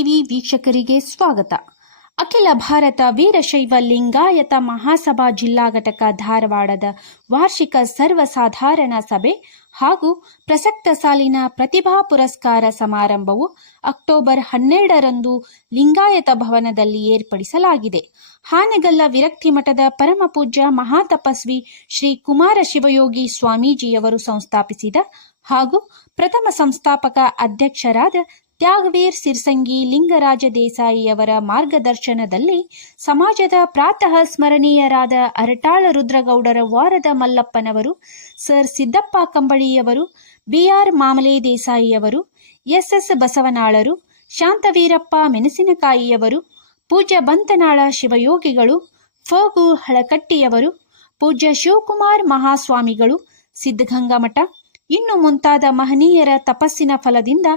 TV ವೀಕ್ಷಕರಿಗೆ ಸ್ವಾಗತ. ಅಖಿಲ ಭಾರತ ವೀರಶೈವ ಲಿಂಗಾಯತ ಮಹಾಸಭಾ ಜಿಲ್ಲಾ ಘಟಕ ಧಾರವಾಡದ ವಾರ್ಷಿಕ ಸರ್ವಸಾಧಾರಣ ಸಭೆ ಹಾಗೂ ಪ್ರಸಕ್ತ ಸಾಲಿನ ಪ್ರತಿಭಾ ಪುರಸ್ಕಾರ ಸಮಾರಂಭವು ಅಕ್ಟೋಬರ್ 12ರಂದು ಲಿಂಗಾಯತ ಭವನದಲ್ಲಿ ಏರ್ಪಡಿಸಲಾಗಿದೆ. ಹಾನಗಲ್ಲ ವಿರಕ್ತಿ ಮಠದ ಪರಮಪೂಜ್ಯ ಮಹಾತಪಸ್ವಿ ಶ್ರೀ ಕುಮಾರ ಶಿವಯೋಗಿ ಸ್ವಾಮೀಜಿಯವರು ಸಂಸ್ಥಾಪಿಸಿದ ಹಾಗೂ ಪ್ರಥಮ ಸಂಸ್ಥಾಪಕ ಅಧ್ಯಕ್ಷರಾದ ತ್ಯಾಗವೀರ್ ಸಿರ್ಸಂಗಿ ಲಿಂಗರಾಜ ದೇಸಾಯಿಯವರ ಮಾರ್ಗದರ್ಶನದಲ್ಲಿ ಸಮಾಜದ ಪ್ರಾತಃ ಸ್ಮರಣೀಯರಾದ ಅರಟಾಳ ರುದ್ರಗೌಡರ ವಾರದ ಮಲ್ಲಪ್ಪನವರು, ಸರ್ ಸಿದ್ದಪ್ಪ ಕಂಬಳಿಯವರು, ಬಿಆರ್ ಮಾಮಲೆ ದೇಸಾಯಿಯವರು, ಎಸ್ಎಸ್ ಬಸವನಾಳರು, ಶಾಂತವೀರಪ್ಪ ಮೆಣಸಿನಕಾಯಿಯವರು, ಪೂಜ್ಯ ಬಂತನಾಳ ಶಿವಯೋಗಿಗಳು, ಫಗು ಹಳಕಟ್ಟಿಯವರು, ಪೂಜ್ಯ ಶಿವಕುಮಾರ್ ಮಹಾಸ್ವಾಮಿಗಳು, ಸಿದ್ಧಗಂಗಾ ಮಠ ಇನ್ನು ಮುಂತಾದ ಮಹನೀಯರ ತಪಸ್ಸಿನ ಫಲದಿಂದ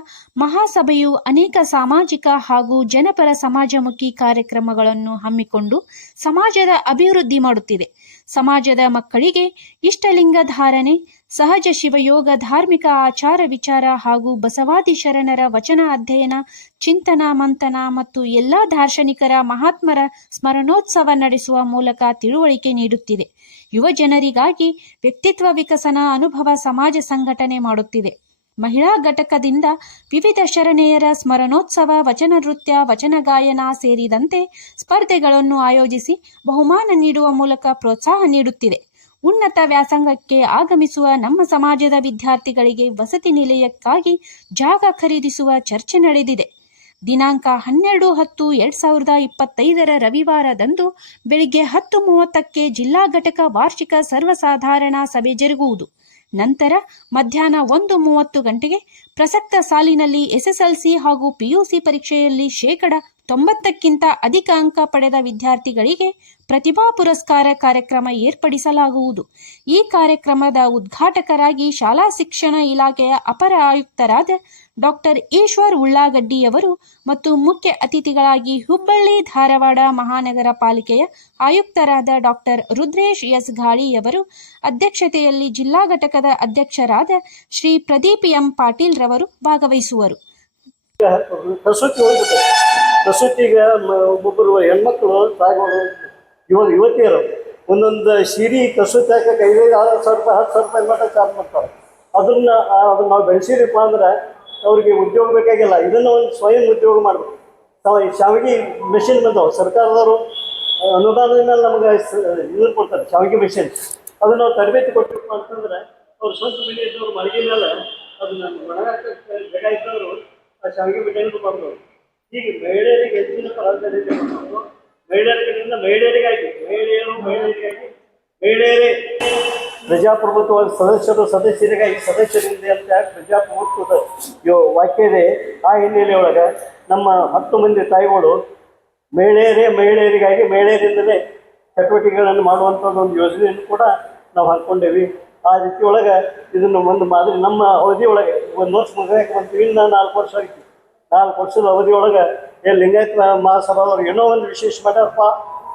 ಮಹಾಸಭೆಯು ಅನೇಕ ಸಾಮಾಜಿಕ ಹಾಗೂ ಜನಪರ ಸಮಾಜಮುಖಿ ಕಾರ್ಯಕ್ರಮಗಳನ್ನು ಹಮ್ಮಿಕೊಂಡು ಸಮಾಜದ ಅಭಿವೃದ್ಧಿ ಮಾಡುತ್ತಿದೆ. ಸಮಾಜದ ಮಕ್ಕಳಿಗೆ ಇಷ್ಟಲಿಂಗ ಧಾರಣೆ, ಸಹಜ ಶಿವಯೋಗ, ಧಾರ್ಮಿಕ ಆಚಾರ ವಿಚಾರ ಹಾಗೂ ಬಸವಾದಿ ಶರಣರ ವಚನ ಅಧ್ಯಯನ, ಚಿಂತನ ಮಂಥನ ಮತ್ತು ಎಲ್ಲ ದಾರ್ಶನಿಕರ ಮಹಾತ್ಮರ ಸ್ಮರಣೋತ್ಸವ ನಡೆಸುವ ಮೂಲಕ ತಿಳುವಳಿಕೆ ನೀಡುತ್ತಿದೆ. ಯುವ ಜನರಿಗಾಗಿ ವ್ಯಕ್ತಿತ್ವ ವಿಕಸನ ಅನುಭವ ಸಮಾಜ ಸಂಘಟನೆ ಮಾಡುತ್ತಿದೆ. ಮಹಿಳಾ ಘಟಕದಿಂದ ವಿವಿಧ ಶರಣೆಯರ ಸ್ಮರಣೋತ್ಸವ, ವಚನ ನೃತ್ಯ, ವಚನ ಗಾಯನ ಸೇರಿದಂತೆ ಸ್ಪರ್ಧೆಗಳನ್ನು ಆಯೋಜಿಸಿ ಬಹುಮಾನ ನೀಡುವ ಮೂಲಕ ಪ್ರೋತ್ಸಾಹ ನೀಡುತ್ತಿದೆ. ಉನ್ನತ ವ್ಯಾಸಂಗಕ್ಕೆ ಆಗಮಿಸುವ ನಮ್ಮ ಸಮಾಜದ ವಿದ್ಯಾರ್ಥಿಗಳಿಗೆ ವಸತಿ ನಿಲಯಕ್ಕಾಗಿ ಜಾಗ ಖರೀದಿಸುವ ಚರ್ಚೆ ನಡೆದಿದೆ. ದಿನಾಂಕ 12/10/2025 ರವಿವಾರದಂದು ಬೆಳಿಗ್ಗೆ 10:30ಕ್ಕೆ ಜಿಲ್ಲಾ ಘಟಕ ವಾರ್ಷಿಕ ಸರ್ವಸಾಧಾರಣ ಸಭೆ ಜರುಗುವುದು. ನಂತರ ಮಧ್ಯಾಹ್ನ 1:30 ಗಂಟೆಗೆ ಪ್ರಸಕ್ತ ಸಾಲಿನಲ್ಲಿ ಎಸ್ಎಸ್ಎಲ್ಸಿ ಹಾಗೂ ಪಿಯುಸಿ ಪರೀಕ್ಷೆಯಲ್ಲಿ 90%ಕ್ಕಿಂತ ಅಧಿಕ ಅಂಕ ಪಡೆದ ವಿದ್ಯಾರ್ಥಿಗಳಿಗೆ ಪ್ರತಿಭಾ ಪುರಸ್ಕಾರ ಕಾರ್ಯಕ್ರಮ ಏರ್ಪಡಿಸಲಾಗುವುದು. ಈ ಕಾರ್ಯಕ್ರಮದ ಉದ್ಘಾಟಕರಾಗಿ ಶಾಲಾ ಶಿಕ್ಷಣ ಇಲಾಖೆಯ ಅಪರ ಆಯುಕ್ತರಾದ ಡಾಕ್ಟರ್ ಈಶ್ವರ್ ಉಳ್ಳಾಗಡ್ಡಿಯವರು ಮತ್ತು ಮುಖ್ಯ ಅತಿಥಿಗಳಾಗಿ ಹುಬ್ಬಳ್ಳಿ ಧಾರವಾಡ ಮಹಾನಗರ ಪಾಲಿಕೆಯ ಆಯುಕ್ತರಾದ ಡಾಕ್ಟರ್ ರುದ್ರೇಶ್ ಎಸ್ ಘಾಳಿಯವರು ಅಧ್ಯಕ್ಷತೆಯಲ್ಲಿ ಜಿಲ್ಲಾ ಘಟಕದ ಅಧ್ಯಕ್ಷರಾದ ಶ್ರೀ ಪ್ರದೀಪ್ ಎಂ ಪಾಟೀಲ್ ರವರು ಭಾಗವಹಿಸುವರು. ಪ್ರಸೂತಿಗೆ ಒಬ್ಬೊಬ್ಬರು ಹೆಣ್ಮಕ್ಳು ತಾಯಿಗಳು ಯುವತಿಯರು ಒಂದೊಂದು ಸೀರೆ ಕಸೂತಿ ಹಾಕಕ್ಕೆ 5,000 ರೂಪಾಯಿ 10,000 ರೂಪಾಯಿ ಮಟ್ಟ ಚಾರ್ಜ್ ಮಾಡ್ತಾರೆ. ಅದನ್ನ ನಾವು ಬೆಳೆಸಿರಪ್ಪ ಅಂದ್ರೆ ಅವ್ರಿಗೆ ಉದ್ಯೋಗ ಬೇಕಾಗಿಲ್ಲ. ಇದನ್ನು ಒಂದು ಸ್ವಯಂ ಉದ್ಯೋಗ ಮಾಡಬೇಕು. ನಾವು ಈ ಶಾವಿಗೆ ಮೆಷಿನ್ ಬಂದವು, ಸರ್ಕಾರದವರು ಅನುದಾನದ ಮೇಲೆ ನಮಗೆ ಇದು ಕೊಡ್ತಾರೆ ಶಾವಿಗೆ ಮೆಷಿನ್. ಅದನ್ನು ನಾವು ತರಬೇತಿ ಕೊಟ್ಟಿರಪ್ಪ ಅಂತಂದ್ರೆ ಅವ್ರು ಸ್ವಂತ ಮನೆ ಇದ್ದವ್ರು ಮಳಿಗೆ ಮೇಲೆ ಅದನ್ನ ಒಣಗಾಕ ಜಾಗ ಇದ್ದವರು ಆ ಶಾವಿಗೆ ಮೆಷಿನ್ ಮಾಡ್ಬೋದು. ಈಗ ಮಹಿಳೆಯರಿಗೆ ಹೆಚ್ಚಿನ ಪ್ರಾಧಾನ್ಯತೆ ಕೊಡಬೇಕು. ಮಹಿಳೆಯರ ಕಡೆಯಿಂದ ಮಹಿಳೆಯರಿಗಾಗಿ ಮಹಿಳೆಯರೇ ಪ್ರಜಾಪ್ರಭುತ್ವ ಸದಸ್ಯರಿಗಾಗಿ ಸದಸ್ಯರಿಂದ ಅಂತ ಪ್ರಜಾಪ್ರಭುತ್ವದ ವಾಕ್ಯ ಇದೆ. ಆ ಹಿನ್ನೆಲೆಯೊಳಗೆ ನಮ್ಮ 10 ಮಂದಿ ತಾಯಿಗಳು ಮಹಿಳೆಯರಿಗಾಗಿ ಮಹಿಳೆಯರಿಂದಲೇ ಚಟುವಟಿಕೆಗಳನ್ನು ಮಾಡುವಂಥದ್ದು ಒಂದು ಯೋಜನೆಯನ್ನು ಕೂಡ ನಾವು ಹಾಕ್ಕೊಂಡೇವಿ. ಆ ರೀತಿಯೊಳಗೆ ಇದನ್ನು ಒಂದು ಮಾದರಿ ನಮ್ಮ ಅವಧಿಯೊಳಗೆ 1 ವರ್ಷ ಮುಗಿಯಕ್ಕೆ ಬಂತೀವಿ. ಇನ್ನು 4 ವರ್ಷ ಆಯ್ತು. 4 ವರ್ಷದ ಅವಧಿಯೊಳಗೆ ಲಿಂಗಾಯತ ಮಹಾಸಭಾದವ್ರು ಏನೋ ಒಂದು ವಿಶೇಷ ಮಾಡ್ಯಾರಪ್ಪ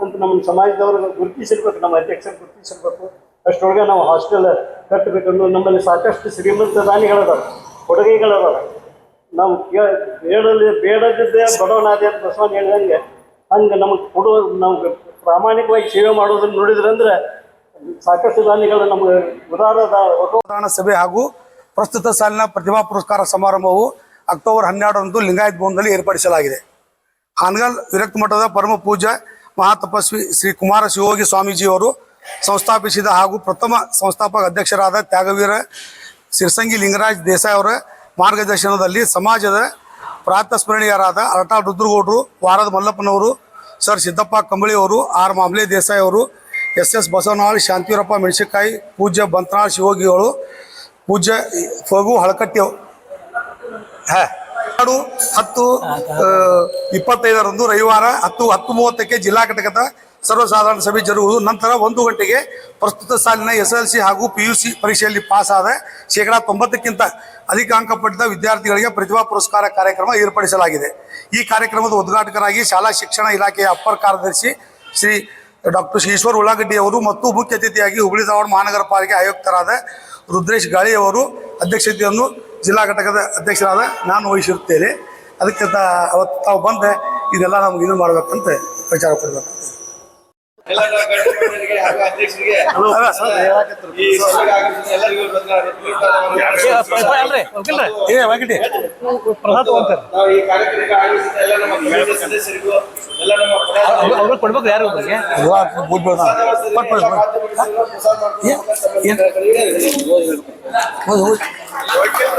ಅಂತ ನಮ್ಮ ಸಮಾಜದವ್ರಿಗೆ ಗುರುತಿಸಿರ್ಬೇಕು, ನಮ್ಮ ಅಧ್ಯಕ್ಷರು ಗುರುತಿಸಿರ್ಬೇಕು. ಅಷ್ಟರೊಳಗೆ ನಾವು ಹಾಸ್ಟೆಲ್ ಕಟ್ಟಬೇಕಂದು ನಮ್ಮಲ್ಲಿ ಸಾಕಷ್ಟು ಶ್ರೀಮಂತ ದಾನಿಗಳದಾವೆ, ಕೊಡುಗೆಗಳದಾವೆ. ನಾವು ಬೇಡದಿದ್ದೇ ಬಡವನಾದೆ ಅಂತ ಬಸವಣ್ಣ ಹೇಳಿದಂಗೆ ಹಂಗೆ ನಮಗೆ ನಮ್ಗೆ ಪ್ರಾಮಾಣಿಕವಾಗಿ ಸೇವೆ ಮಾಡೋದನ್ನು ನೋಡಿದ್ರಂದ್ರೆ ಸಾಕಷ್ಟು ದಾನಿಗಳು ನಮಗೆ ಉದಾರ ಸಭೆ ಹಾಗೂ ಪ್ರಸ್ತುತ ಸಾಲಿನ ಪ್ರತಿಭಾ ಪುರಸ್ಕಾರ ಸಮಾರಂಭವು ಅಕ್ಟೋಬರ್ 12ರಂದು ಲಿಂಗಾಯತ ಭವನದಲ್ಲಿ ಏರ್ಪಡಿಸಲಾಗಿದೆ. ಹಾನಗಲ್ ವಿರಕ್ತಿ ಮಠದ ಪರಮ ಪೂಜ್ಯ ಮಹಾತಪಸ್ವಿ ಶ್ರೀ ಕುಮಾರ ಶಿವಯೋಗಿ ಸ್ವಾಮೀಜಿಯವರು ಸಂಸ್ಥಾಪಿಸಿದ ಹಾಗೂ ಪ್ರಥಮ ಸಂಸ್ಥಾಪಕ ಅಧ್ಯಕ್ಷರಾದ ತ್ಯಾಗವೀರ ಸಿರ್ಸಂಗಿ ಲಿಂಗರಾಜ್ ದೇಸಾಯಿ ಅವರ ಮಾರ್ಗದರ್ಶನದಲ್ಲಿ ಸಮಾಜದ ಪ್ರಾತಃ ಸ್ಮರಣೀಯರಾದ ಅರಟಾಳ ರುದ್ರಗೌಡರು, ವಾರದ ಮಲ್ಲಪ್ಪನವರು, ಸರ್ ಸಿದ್ದಪ್ಪ ಕಂಬಳಿಯವರು, ಆರ್ ಮಾಮಲೆ ದೇಸಾಯಿ ಅವರು, ಎಸ್ ಬಸವನಾಳ್, ಶಾಂತಿವೀರಪ್ಪ ಮೆಣಸಿನಕಾಯಿ, ಪೂಜ್ಯ ಬಂತನಾಳ ಶಿವಯೋಗಿಗಳು, ಪೂಜ್ಯ ಫಗು ಹಳಕಟ್ಟಿ 10/25 ರವಿವಾರ 10:30ಕ್ಕೆ ಜಿಲ್ಲಾ ಘಟಕದ ಸರ್ವಸಾಧಾರಣ ಸಭೆ ಜರುಗುವುದು. ನಂತರ 1 ಗಂಟೆಗೆ ಪ್ರಸ್ತುತ ಸಾಲಿನ ಎಸ್ಎಲ್ಸಿ ಹಾಗೂ ಪಿಯುಸಿ ಪರೀಕ್ಷೆಯಲ್ಲಿ ಪಾಸ್ ಆದ 90%ಕ್ಕಿಂತ ಅಧಿಕ ಅಂಕ ಪಡೆದ ವಿದ್ಯಾರ್ಥಿಗಳಿಗೆ ಪ್ರತಿಭಾ ಪುರಸ್ಕಾರ ಕಾರ್ಯಕ್ರಮ ಏರ್ಪಡಿಸಲಾಗಿದೆ. ಈ ಕಾರ್ಯಕ್ರಮದ ಉದ್ಘಾಟಕರಾಗಿ ಶಾಲಾ ಶಿಕ್ಷಣ ಇಲಾಖೆಯ ಅಪರ ಕಾರ್ಯದರ್ಶಿ ಶ್ರೀ ಡಾಕ್ಟರ್ ಈಶ್ವರ್ ಉಳ್ಳಾಗಡ್ಡಿ ಅವರು ಮತ್ತು ಮುಖ್ಯ ಅತಿಥಿಯಾಗಿ ಹುಬ್ಬಳ್ಳಿ ಧಾರವಾಡ ಮಹಾನಗರ ಪಾಲಿಕೆ ಆಯುಕ್ತರಾದ ರುದ್ರೇಶ್ ಗಾಳಿಯವರು ಅಧ್ಯಕ್ಷತೆಯನ್ನು ಜಿಲ್ಲಾ ಘಟಕದ ಅಧ್ಯಕ್ಷರಾದ ನಾನು ವಹಿಸಿರುತ್ತೇನೆ. ಅದಕ್ಕೆ ಅವತ್ತು ತಾವು ಬಂದೆ ಇದೆಲ್ಲ ನಮ್ಗೆ ಇದು ಮಾಡ್ಬೇಕಂತ ವಿಚಾರ ಕೊಡ್ಬೇಕು. ಎಲ್ಲ ಗಣ್ಯ ಮಾನ್ಯರಿಗೆ ಹಾಗೂ ಅಧ್ಯಕ್ಷರಿಗೆ ಈ ಸಭೆಗೆ ಆಗಮಿಸಿದ ಎಲ್ಲರಿಗೂ ನಾವು ಈ ಕಾರ್ಯಕ್ರಮಕ್ಕೆ ಆಗಮಿಸಿದ ಎಲ್ಲ ನಮ್ಮ ಕಮಿಟಿ ಸದಸ್ಯರಿಗೂ ಎಲ್ಲ ನಮ್ಮ ಕೊಡ್ಬೇಕು ಯಾರು ಮಾಧ್ಯಮ